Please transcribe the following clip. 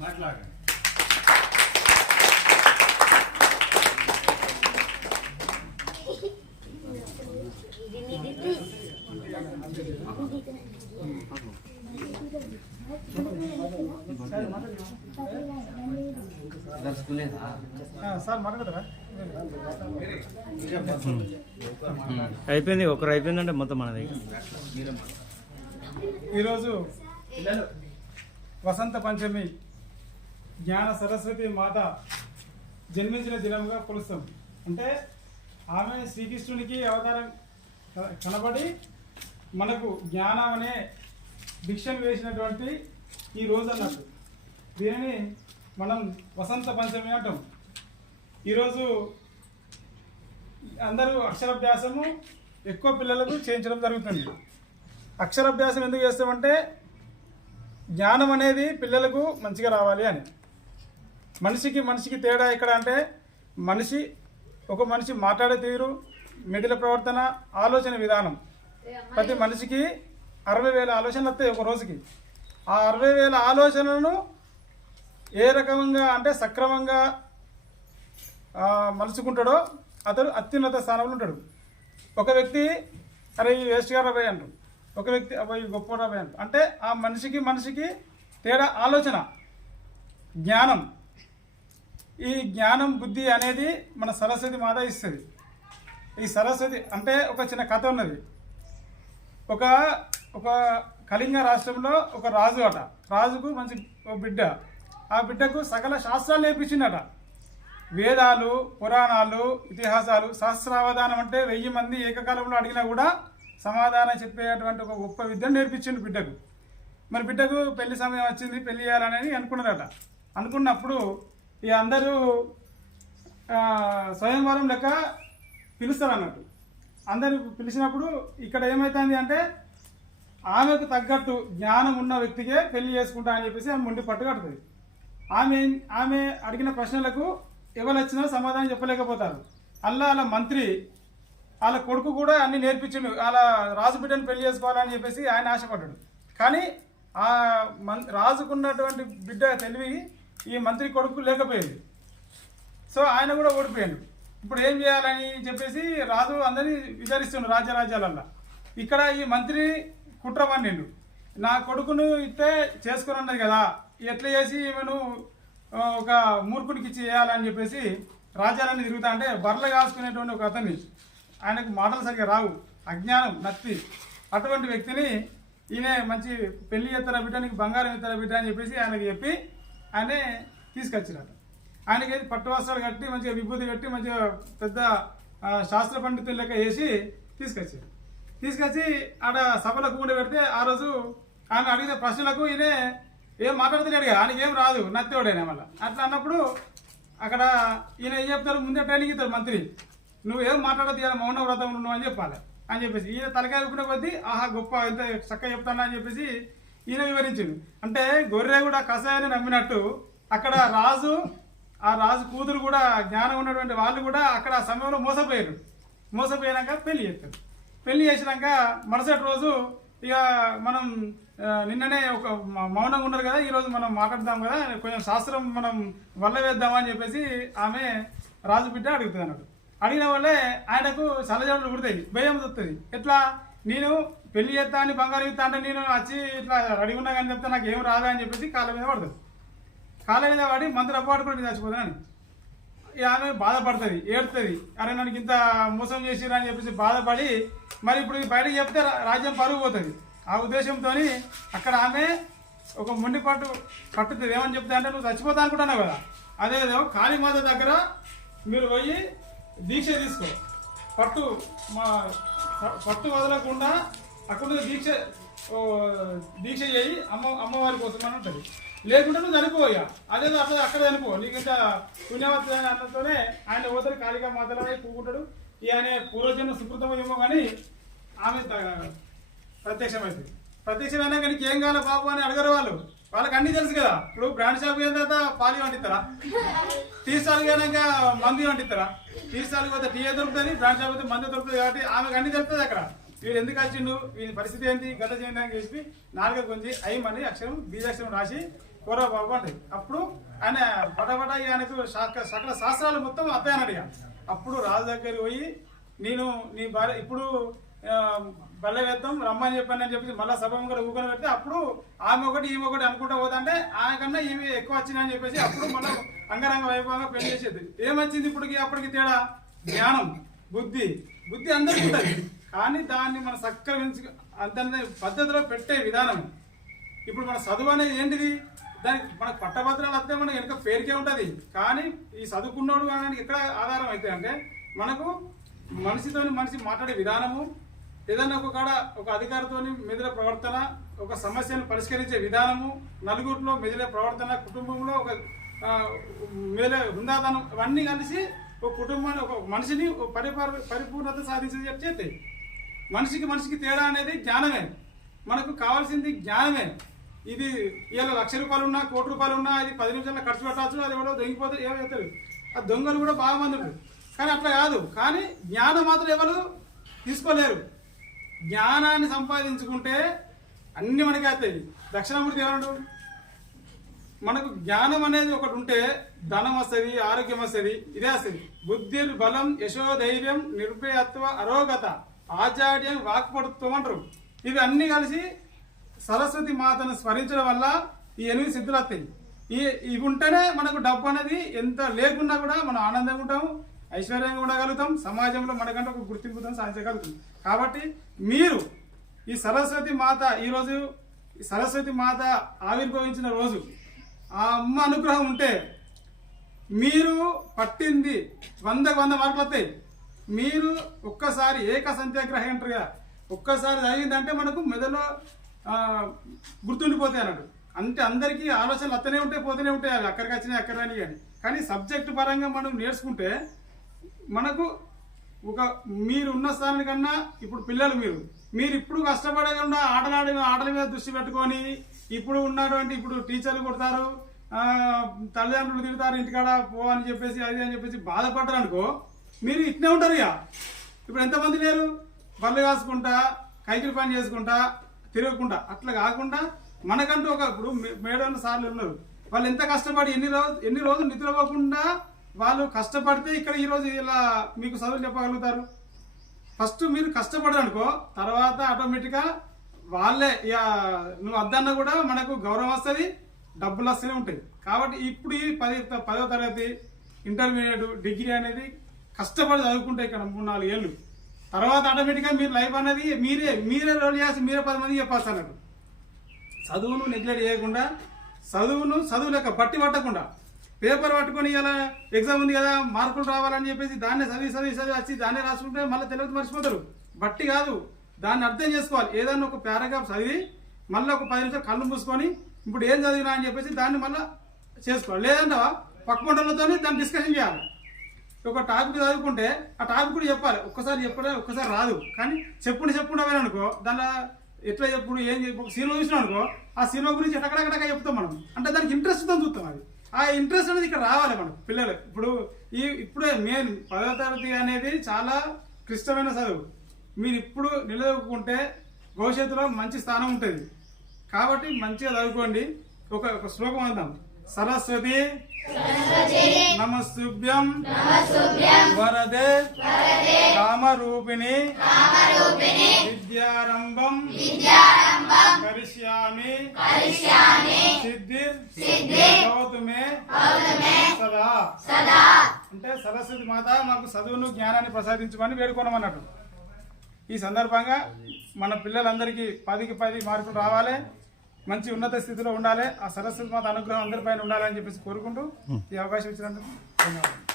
మాట్లాడండి. అయిపోయింది ఒకరు అయిపోయిందంటే మొత్తం మనది. ఈరోజు వసంత పంచమి జ్ఞాన సరస్వతి మాత జన్మించిన దినంగా కొలుస్తాం. అంటే ఆమె శ్రీకృష్ణునికి అవతారం కనబడి మనకు జ్ఞానం అనే భిక్షను వేసినటువంటి ఈ రోజు అన్నట్టు. దీనిని మనం వసంత పంచమి అంటాం. ఈరోజు అందరూ అక్షరాభ్యాసము ఎక్కువ పిల్లలకు చేయించడం జరుగుతుంది. అక్షరాభ్యాసం ఎందుకు చేస్తామంటే జ్ఞానం అనేది పిల్లలకు మంచిగా రావాలి అని. మనిషికి మనిషికి తేడా ఎక్కడ అంటే మనిషి ఒక మనిషి మాట్లాడే తీరు మిడిల ప్రవర్తన ఆలోచన విధానం. ప్రతి మనిషికి అరవై వేల ఆలోచనలు వస్తాయి ఒక రోజుకి. ఆ అరవై వేల ఆలోచనలను ఏ రకంగా అంటే సక్రమంగా మలుచుకుంటాడో అతడు అత్యున్నత స్థానంలో ఉంటాడు. ఒక వ్యక్తి అరే ఈ వేస్ట్ గారు అబ్బాయి అంటారు. ఒక వ్యక్తి అబ్బాయి గొప్ప అబ్బాయి అంటారు. అంటే ఆ మనిషికి మనిషికి తేడా ఆలోచన జ్ఞానం. ఈ జ్ఞానం బుద్ధి అనేది మన సరస్వతి మాత ఇస్తుంది. ఈ సరస్వతి అంటే ఒక చిన్న కథ ఉన్నది. ఒక ఒక కళింగ రాష్ట్రంలో ఒక రాజు అట. రాజుకు మంచి ఒక బిడ్డ. ఆ బిడ్డకు సకల శాస్త్రాలు నేర్పించిందట. వేదాలు పురాణాలు ఇతిహాసాలు సహస్రావధానం అంటే వెయ్యి మంది ఏకకాలంలో అడిగినా కూడా సమాధానం చెప్పేటువంటి ఒక గొప్ప విద్యను నేర్పించిండు బిడ్డకు. మరి బిడ్డకు పెళ్ళి సమయం వచ్చింది పెళ్ళి చేయాలని అనుకున్నారట అనుకున్నప్పుడు ఈ అందరూ స్వయంవరం లెక్క పిలుస్తారు అన్నట్టు అందరు పిలిచినప్పుడు ఇక్కడ ఏమవుతుంది అంటే ఆమెకు తగ్గట్టు జ్ఞానం ఉన్న వ్యక్తికే పెళ్ళి చేసుకుంటా అని చెప్పేసి ఆమె ముండి పట్టుకడుతుంది ఆమె ఆమె అడిగిన ప్రశ్నలకు ఎవరు వచ్చినా సమాధానం చెప్పలేకపోతారు. అల్లా అలా మంత్రి వాళ్ళ కొడుకు కూడా అన్ని నేర్పించిండు. వాళ్ళ రాజు బిడ్డను పెళ్ళి చేసుకోవాలని చెప్పేసి ఆయన ఆశపడ్డాడు. కానీ ఆ మన్ రాజుకున్నటువంటి బిడ్డ తెలివి ఈ మంత్రి కొడుకు లేకపోయింది. సో ఆయన కూడా ఓడిపోయాడు. ఇప్పుడు ఏం చేయాలని చెప్పేసి రాజు అందరినీ విచారిస్తుండ్రు రాజ్యరాజ్యాలల్లో. ఇక్కడ ఈ మంత్రి కుట్ర పన్నిండు. నా కొడుకును ఇస్తే చేసుకుని కదా ఎట్లా చేసి ఈమెను ఒక మూర్ఖుడికి ఇచ్చి చేయాలని చెప్పేసి రాజ్యాలన్నీ తిరుగుతా అంటే బర్రెలు కాసుకునేటువంటి ఒక అతన్ని ఆయనకు మాటలు సరిగ్గా రావు అజ్ఞానం నత్తి. అటువంటి వ్యక్తిని ఈయన మంచి పెళ్ళి ఎత్తర బిడ్డ నీకు బంగారం ఎత్తర బిడ్డ అని చెప్పేసి ఆయనకు చెప్పి అనే తీసుకొచ్చినారు ఆయనకి ఏది పట్టు వస్త్రాలు కట్టి మంచిగా విభూతి కట్టి మంచిగా పెద్ద శాస్త్ర పండితులు లెక్క వేసి తీసుకొచ్చారు తీసుకొచ్చి ఆడ సభలో కూడి పెడితే ఆ రోజు ఆయన అడిగిన ప్రశ్నలకు ఈయన ఏం మాట్లాడుతున్నాడు కదా ఆయనకి ఏం రాదు నత్తేవాడైనా మళ్ళీ. అట్లా అన్నప్పుడు అక్కడ ఈయన ఏం చెప్తారు ముందే ట్రైనింగ్ ఇస్తారు మంత్రి. నువ్వు ఏం మాట్లాడదు మౌన వ్రతం నువ్వు అని చెప్పాలి. అని చెప్పేసి ఈయన తలకాయ ఊపిన కొద్దీ ఆహా గొప్ప ఎంత చక్కగా చెప్తానా? అని చెప్పేసి ఈయన వివరించింది. అంటే గొర్రె కూడా కషాయాన్ని నమ్మినట్టు అక్కడ రాజు ఆ రాజు కూతురు కూడా జ్ఞానం ఉన్నటువంటి వాళ్ళు కూడా అక్కడ ఆ సమయంలో మోసపోయారు. మోసపోయాక పెళ్ళి చేస్తారు. పెళ్ళి చేసినాక మరుసటి రోజు ఇక మనం నిన్ననే ఒక మౌనంగా ఉన్నారు కదా ఈరోజు మనం మాట్లాడదాం కదా కొంచెం శాస్త్రం మనం వల్ల వేద్దామని చెప్పేసి ఆమె రాజు బిడ్డ అడుగుతుంది అన్నట్టు అడిగిన వల్లే ఆయనకు చల్లజడులు కుడతాయి భయం వస్తుంది ఎట్లా? నేను పెళ్ళి చేస్తా అని బంగారు ఇస్తా అంటే నేను వచ్చి ఇట్లా రెడీ ఉన్నా కానీ చెప్తే నాకు ఏం రాదా అని చెప్పేసి కాళ్ళ మీద పడుతుంది. కాళ్ళ మీద పడి మంత్రి అప్పాడు కూడా నేను చచ్చిపోతానని ఇక ఆమె బాధపడుతుంది ఏడుతుంది అరే నన్ను ఇంత మోసం చేసిరు అని చెప్పేసి బాధపడి మరి ఇప్పుడు బయటకు చెప్తే రాజ్యం పరుగు పోతుంది. ఆ ఉద్దేశంతో అక్కడ ఆమె ఒక మొండి పట్టు పట్టుతుంది. ఏమని చెప్తే అంటే నువ్వు చచ్చిపోతా అనుకుంటున్నావు కదా. అదేదో కాళీమాత దగ్గర మీరు పోయి దీక్ష తీసుకో. పట్టు మా పట్టు వదలకుండా అక్కడ దీక్ష ఓ, దీక్ష చేయి అమ్మ అమ్మవారి కోసం అని ఉంటుంది. లేకుంటే నువ్వు చనిపోయా అదేదో అట్లా అక్కడ చనిపో. నీకు ఇంత పుణ్యవతి అని అన్నతోనే ఆయన పోతాడు కాళికా మాతలో పూకుంటాడు ఈ ఆయన పూర్వజన్మ సుకృతం ఏమో కానీ ఆమె ప్రత్యక్షమైతుంది. ప్రత్యక్షమైంది ప్రత్యక్షమైనా కానీ ఏం కావాలి బాబు అని అడగరు వాళ్ళు. వాళ్ళకి అన్ని తెలుసు కదా. ఇప్పుడు బ్రాండ్ షాప్ అయిన తర్వాత పాలి వండిస్తారా? టీ అయినాక పోయినాక మందు వండిస్తారా? టీ పోతే టీఏ దొరుకుతుంది బ్రాండ్ షాప్ అయితే మందు దొరుకుతుంది కాబట్టి ఆమెకు అన్ని తెలుస్తుంది అక్కడ. వీడు ఎందుకు వచ్చిండు వీని పరిస్థితి ఏంటి గత చేయండి అని చెప్పి నాలుగ కొంచెం ఐ మని అక్షరం బీజాక్షరం రాసి కూర బాగుంటుంది అప్పుడు ఆయన పటపట ఆయనకు సకల శాస్త్రాలు మొత్తం అత్తయ్యనడు అప్పుడు రాజు దగ్గరికి పోయి నేను నీ భార్య ఇప్పుడు బల్ల వేద్దాం రమ్మని చెప్పాను అని చెప్పి మళ్ళీ సభ కూడా ఊకొని పెడితే అప్పుడు ఆమె ఒకటి ఈమె ఒకటి అనుకుంటా పోదంటే ఆమె కన్నా ఈమె ఎక్కువ వచ్చిందని చెప్పేసి అప్పుడు మళ్ళీ అంగరంగ వైభవంగా పెళ్ళి చేసేది. ఏమొచ్చింది ఇప్పటికి అప్పటికి తేడా? జ్ఞానం బుద్ధి. బుద్ధి అందరికీ ఉంటుంది. కానీ దాన్ని మనం సక్రమించు అంత పద్ధతిలో పెట్టే విధానం. ఇప్పుడు మన చదువు అనేది ఏంటిది? దానికి మనకు పట్టభద్రాలు వస్తే మనకి వెనుక పేరుకే ఉంటుంది. కానీ ఈ చదువుకున్నోడు కానీ ఎక్కడ ఆధారం అయితే అంటే మనకు మనిషితో మనిషి మాట్లాడే విధానము ఏదైనా ఒక కాడ ఒక అధికారితో మెదిలే ప్రవర్తన ఒక సమస్యను పరిష్కరించే విధానము నలుగురిలో మెదిలే ప్రవర్తన కుటుంబంలో ఒక మెదిలే హుందాతనం ఇవన్నీ కలిసి ఒక కుటుంబాన్ని ఒక మనిషిని ఒక పరిపూర్ పరిపూర్ణత సాధించి చేస్తాయి మనిషికి మనిషికి తేడా అనేది జ్ఞానమే. మనకు కావాల్సింది జ్ఞానమే. ఇది ఇవాళ లక్ష రూపాయలు ఉన్నా కోటి రూపాయలు ఉన్నా అది పది నిమిషాల్లో ఖర్చు పెట్టవచ్చు అది ఎవడో దొంగిపోతే ఏమవుతారు? ఆ దొంగలు కూడా బాగా మంది కానీ అట్లా కాదు. కానీ జ్ఞానం మాత్రం ఎవరు తీసుకోలేరు. జ్ఞానాన్ని సంపాదించుకుంటే అన్ని మనకి అవుతాయి దక్షిణామూర్తి ఏమన్నాడు మనకు జ్ఞానం అనేది ఒకటి ఉంటే ధనం వస్తుంది ఆరోగ్యం వస్తుంది ఇదే వస్తుంది. బుద్ధి బలం యశోధైర్యం నిర్భయత్వ అరోగత ఆచార్యం వాక్పడుత్వం అంటారు. ఇవి అన్ని కలిసి సరస్వతి మాతను స్మరించడం వల్ల ఈ ఎనిమిది సిద్ధులు వస్తాయి. ఈ ఇవి ఉంటేనే మనకు డబ్బు అనేది ఎంత లేకున్నా కూడా మనం ఆనందంగా ఉంటాము. ఐశ్వర్యంగా ఉండగలుగుతాం సమాజంలో మనకంటే ఒక గుర్తింపుతో సాధించగలుగుతాం కాబట్టి మీరు ఈ సరస్వతి మాత ఈరోజు ఈ సరస్వతి మాత ఆవిర్భవించిన రోజు ఆ అమ్మ అనుగ్రహం ఉంటే మీరు పట్టింది వందకు వంద మార్కులు వస్తాయి మీరు ఒక్కసారి ఏక సంత్యాగ్రహం అంటారుగా ఒక్కసారి చదివిందంటే మనకు మెదడులో గుర్తుండిపోతాయి అన్నట్టు అంటే అందరికీ ఆలోచనలు అత్తనే ఉంటాయి పోతూనే ఉంటాయి అవి అక్కడికి వచ్చినాయి అక్కడ కానీ కానీ సబ్జెక్టు పరంగా మనం నేర్చుకుంటే మనకు ఒక మీరు ఉన్న స్థానానికన్నా ఇప్పుడు పిల్లలు మీరు. మీరు ఇప్పుడు కష్టపడకుండా ఆటలాడే ఆటల మీద దృష్టి పెట్టుకొని ఇప్పుడు ఉన్నటువంటి ఇప్పుడు టీచర్లు కొడతారు తల్లిదండ్రులు తిడతారు ఇంటికాడ పో అని చెప్పేసి అది అని చెప్పేసి బాధపడ్డారు అనుకో మీరు ఇట్నే ఉంటారు ఇక. ఇప్పుడు ఎంతమంది లేరు? బళ్ళు కాసుకుంటా కైకిలి పని చేసుకుంటా తిరగకుండా. అట్లా కాకుండా మనకంటూ ఒక ఇప్పుడు మేడం సార్లు ఉన్నారు. వాళ్ళు ఎంత కష్టపడి ఎన్ని రోజు ఎన్ని రోజులు నిద్రపోకుండా వాళ్ళు కష్టపడితే ఇక్కడ ఈరోజు ఇలా మీకు చదువులు చెప్పగలుగుతారు. ఫస్ట్ మీరు కష్టపడరు అనుకో తర్వాత ఆటోమేటిక్గా వాళ్ళే ఇక నువ్వు వద్దన్నా కూడా మనకు గౌరవం వస్తుంది డబ్బులు వస్తూనే ఉంటాయి. కాబట్టి ఇప్పుడు ఈ పది పదో తరగతి ఇంటర్మీడియట్ డిగ్రీ అనేది కష్టపడి చదువుకుంటే ఇక్కడ మూడు నాలుగు ఏళ్ళు. తర్వాత ఆటోమేటిక్గా మీరు లైఫ్ అనేది మీరే మీరే రోల్ చేసి మీరే పది మంది చెప్పాల్సి అన్నట్టు. చదువును నెగ్లెక్ట్ చేయకుండా చదువును చదువు లెక్క బట్టి పట్టకుండా పేపర్ పట్టుకొని ఇలా ఎగ్జామ్ ఉంది కదా మార్కులు రావాలని చెప్పేసి దాన్నే చదివి చదివి చదివి వచ్చి దాన్నే రాసుకుంటే మళ్ళీ తెలియదు మర్చిపోతారు. బట్టి కాదు. దాన్ని అర్థం చేసుకోవాలి. ఏదన్నా ఒక పారాగ్రాఫ్ చదివి మళ్ళీ ఒక పది నిమిషాలు కళ్ళు మూసుకొని ఇప్పుడు ఏం చదివినా అని చెప్పేసి దాన్ని మళ్ళీ చేసుకోవాలి. లేదంటే పక్కమంటలతో దాన్ని డిస్కషన్ చేయాలి. ఒక టాపిక్ చదువుకుంటే ఆ టాపిక్ కూడా చెప్పాలి. ఒక్కసారి చెప్పడం ఒక్కసారి రాదు. కానీ చెప్పుడు చెప్పుడు అనుకో దానిలో ఎట్లా చెప్పుడు ఏం చెప్పు సినిమా చూసినా అనుకో ఆ సినిమా గురించి ఎక్కడెక్కడ చెప్తాం మనం. అంటే దానికి ఇంట్రెస్ట్తో చూస్తాం అది. ఆ ఇంట్రెస్ట్ అనేది ఇక్కడ రావాలి మనం పిల్లలు ఇప్పుడు ఈ ఇప్పుడే మెయిన్ పదవ తరగతి అనేది చాలా క్లిష్టమైన చదువు. మీరు ఇప్పుడు నిలదొక్కుంటే భవిష్యత్తులో మంచి స్థానం ఉంటుంది. కాబట్టి మంచిగా చదువుకోండి. ఒక ఒక శ్లోకం అందాం. సరస్వతి నమస్తుభ్యం వరదే కామరూపిణి విద్యారంభం కరిష్యామి భవతు మే సదా అంటే సరస్వతి మాత మాకు చదువును జ్ఞానాన్ని ప్రసాదించమని వేడుకోనమన్నట్టు. ఈ సందర్భంగా మన పిల్లలందరికీ పదికి పది మార్కులు రావాలి. మంచి ఉన్నత స్థితిలో ఉండాలి. ఆ సరస్వతి మాత అనుగ్రహం అందరిపైన ఉండాలని చెప్పేసి కోరుకుంటూ ఈ అవకాశం ఇచ్చినందుకు ధన్యవాదాలు.